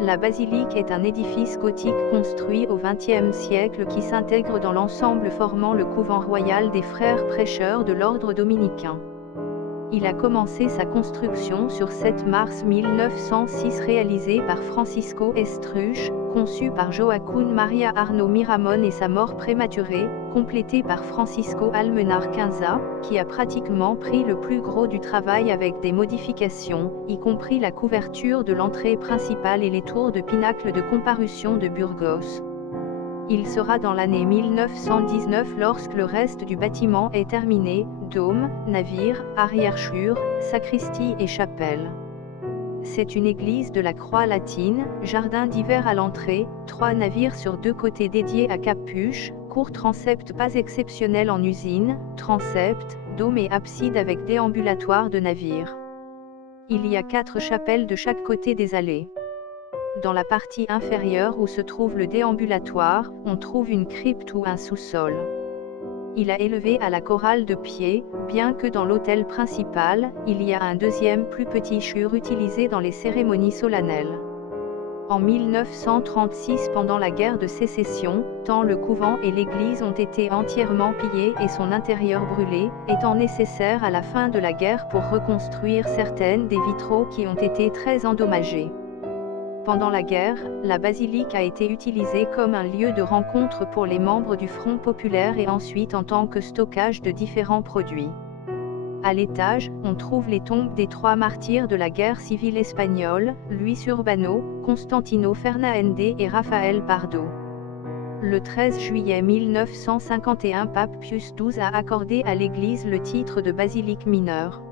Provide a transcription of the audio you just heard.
La basilique est un édifice gothique construit au XXe siècle qui s'intègre dans l'ensemble formant le couvent royal des frères prêcheurs de l'ordre dominicain. Il a commencé sa construction sur 7 mars 1906 réalisé par Francisco Estruch, conçu par Joaquín María Arnaud Miramón et sa mort prématurée, complété par Francisco Almenar Quinza, qui a pratiquement pris le plus gros du travail avec des modifications, y compris la couverture de l'entrée principale et les tours de pinacle de comparution de Burgos. Il sera dans l'année 1919 lorsque le reste du bâtiment est terminé, dôme, navire, arrière-chur, sacristie et chapelle. C'est une église de la croix latine, jardin d'hiver à l'entrée, 3 navires sur 2 côtés dédiés à capuche, court transept pas exceptionnel en usine, transept, dôme et abside avec déambulatoire de navire. Il y a 4 chapelles de chaque côté des allées. Dans la partie inférieure où se trouve le déambulatoire, on trouve une crypte ou un sous-sol. Il a élevé à la chorale de pied, bien que dans l'autel principal, il y a un deuxième plus petit chur utilisé dans les cérémonies solennelles. En 1936 pendant la guerre de sécession, tant le couvent et l'église ont été entièrement pillés et son intérieur brûlé, étant nécessaire à la fin de la guerre pour reconstruire certaines des vitraux qui ont été très endommagés. Pendant la guerre, la basilique a été utilisée comme un lieu de rencontre pour les membres du Front populaire et ensuite en tant que stockage de différents produits. À l'étage, on trouve les tombes des 3 martyrs de la guerre civile espagnole, Luis Urbano, Constantino Fernández et Rafael Pardo. Le 13 juillet 1951, pape Pius XII a accordé à l'église le titre de basilique mineure.